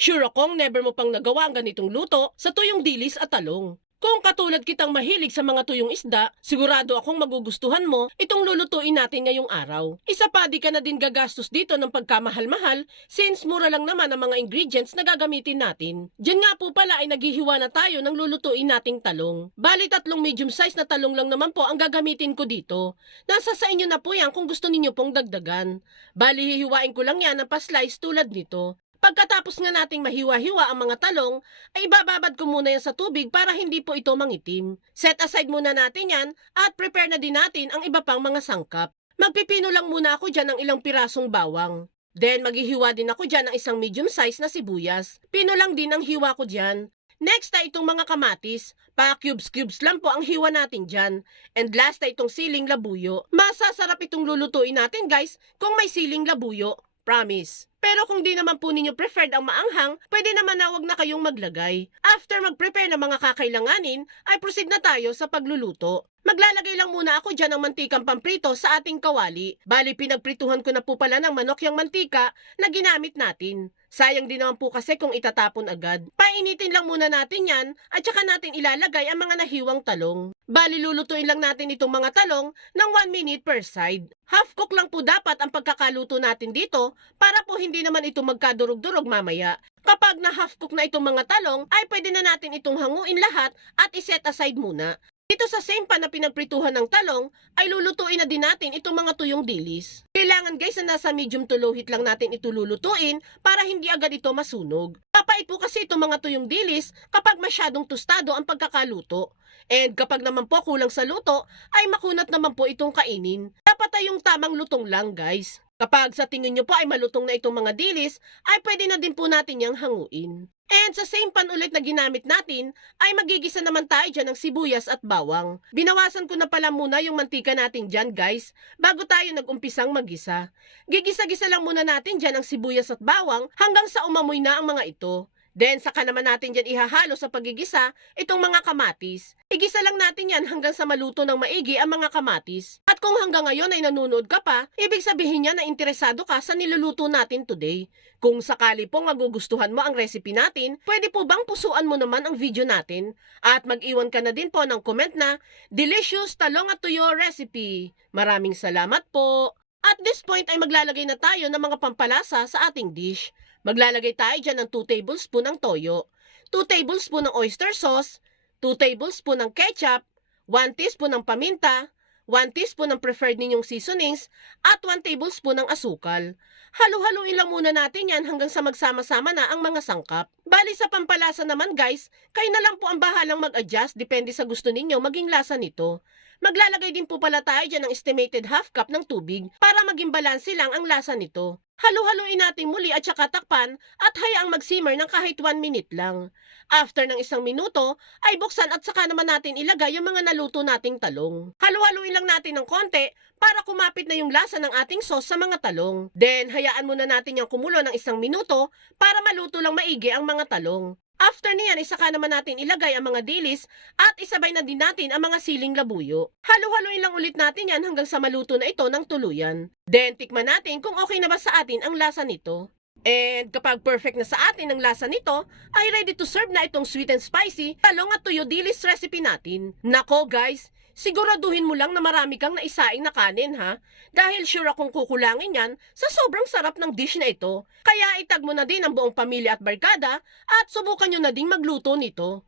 Sure akong never mo pang nagawa ang ganitong luto sa tuyong dilis at talong. Kung katulad kitang mahilig sa mga tuyong isda, sigurado akong magugustuhan mo itong lulutuin natin ngayong araw. Isa pa di ka na din gagastos dito ng pagkamahal-mahal since mura lang naman ang mga ingredients na gagamitin natin. Diyan nga po pala ay naghihiwa na tayo ng lulutuin nating talong. Bali tatlong medium size na talong lang naman po ang gagamitin ko dito. Nasa sa inyo na po yan kung gusto ninyo pong dagdagan. Bali hihiwain ko lang yan ng pa-slice tulad nito. Pagkatapos nga nating mahiwa-hiwa ang mga talong, ay ibababad ko muna yan sa tubig para hindi po ito mangitim. Set aside muna natin yan at prepare na din natin ang iba pang mga sangkap. Magpipino lang muna ako dyan ng ilang pirasong bawang. Then maghihiwa din ako dyan ng isang medium size na sibuyas. Pino lang din ang hiwa ko dyan. Next ay itong mga kamatis. Pa cubes-cubes lang po ang hiwa natin dyan. And last ay itong siling labuyo. Masasarap itong lulutuin natin guys kung may siling labuyo. Promise. Pero kung di naman po ninyo preferred ang maanghang, pwede naman na wag na kayong maglagay. After mag-prepare ng mga kakailanganin, ay proceed na tayo sa pagluluto. Maglalagay lang muna ako dyan ng mantikang pamprito sa ating kawali. Bali, pinagprituhan ko na po pala ng manok yung mantika na ginamit natin. Sayang din naman po kasi kung itatapon agad. Painitin lang muna natin yan at saka natin ilalagay ang mga nahiwang talong. Bali, lulutuin lang natin itong mga talong ng 1 minute per side. Half cook lang po dapat ang pagkakaluto natin dito para po hindi naman ito magkadurog-durog mamaya. Kapag na half cook na itong mga talong, ay pwede na natin itong hanguin lahat at iset aside muna. Dito sa same pan na pinagprituhan ng talong, ay lulutuin na din natin itong mga tuyong dilis. Kailangan guys na nasa medium to low heat lang natin ito lulutuin para hindi agad ito masunog. Papait po kasi itong mga tuyong dilis kapag masyadong tostado ang pagkakaluto. And kapag naman po kulang sa luto, ay makunat naman po itong kainin. Dapat ay yung tamang lutong lang guys. Kapag sa tingin nyo po ay malutong na itong mga dilis, ay pwede na din po natin yung hanguin. And sa same pan ulit na ginamit natin, ay magigisa naman tayo dyan ng sibuyas at bawang. Binawasan ko na pala muna yung mantika natin dyan guys, bago tayo nag-umpisang magisa. Gigisa-gisa lang muna natin dyan ang sibuyas at bawang hanggang sa umamoy na ang mga ito. Then saka naman natin dyan ihahalo sa pagigisa itong mga kamatis. Igisa lang natin yan hanggang sa maluto ng maigi ang mga kamatis. At kung hanggang ngayon ay nanonood ka pa, ibig sabihin niya na interesado ka sa niluluto natin today. Kung sakali po magugustuhan mo ang recipe natin, pwede po bang pusuan mo naman ang video natin? At mag-iwan ka na din po ng comment na Delicious Talong at Tuyo Recipe. Maraming salamat po! At this point ay maglalagay na tayo ng mga pampalasa sa ating dish. Maglalagay tayo dyan ng 2 tablespoon ng toyo, 2 tablespoon ng oyster sauce, 2 tablespoon ng ketchup, 1 teaspoon ng paminta, 1 teaspoon ng preferred ninyong seasonings, at 1 tablespoon ng asukal. Halo-haluin lang muna natin yan hanggang sa magsama-sama na ang mga sangkap. Bali sa pampalasa naman guys, kayo na lang po ang bahalang mag-adjust depende sa gusto ninyo maging lasa nito. Maglalagay din po pala tayo dyan ng estimated half cup ng tubig para maging balanse lang ang lasa nito. Halu-haluin natin muli at saka takpan at hayaang mag-simmer ng kahit 1 minute lang. After ng isang minuto, ay buksan at saka naman natin ilagay yung mga naluto nating talong. Halu-haluin lang natin ng konti para kumapit na yung lasa ng ating sauce sa mga talong. Then, hayaan muna natin yung kumulo ng isang minuto para maluto lang maigi ang mga talong. After niyan, isaka naman natin ilagay ang mga dilis at isabay na din natin ang mga siling labuyo. Halo-haloin lang ulit natin yan hanggang sa maluto na ito ng tuluyan. Then, tikman natin kung okay na ba sa atin ang lasa nito. And kapag perfect na sa atin ang lasa nito, ay ready to serve na itong sweet and spicy talong at tuyo dilis recipe natin. Nako guys, siguraduhin mo lang na marami kang naisaing na kanin ha. Dahil sure akong kukulangin yan sa sobrang sarap ng dish na ito. Kaya itag mo na din ang buong pamilya at barkada at subukan nyo na ding magluto nito.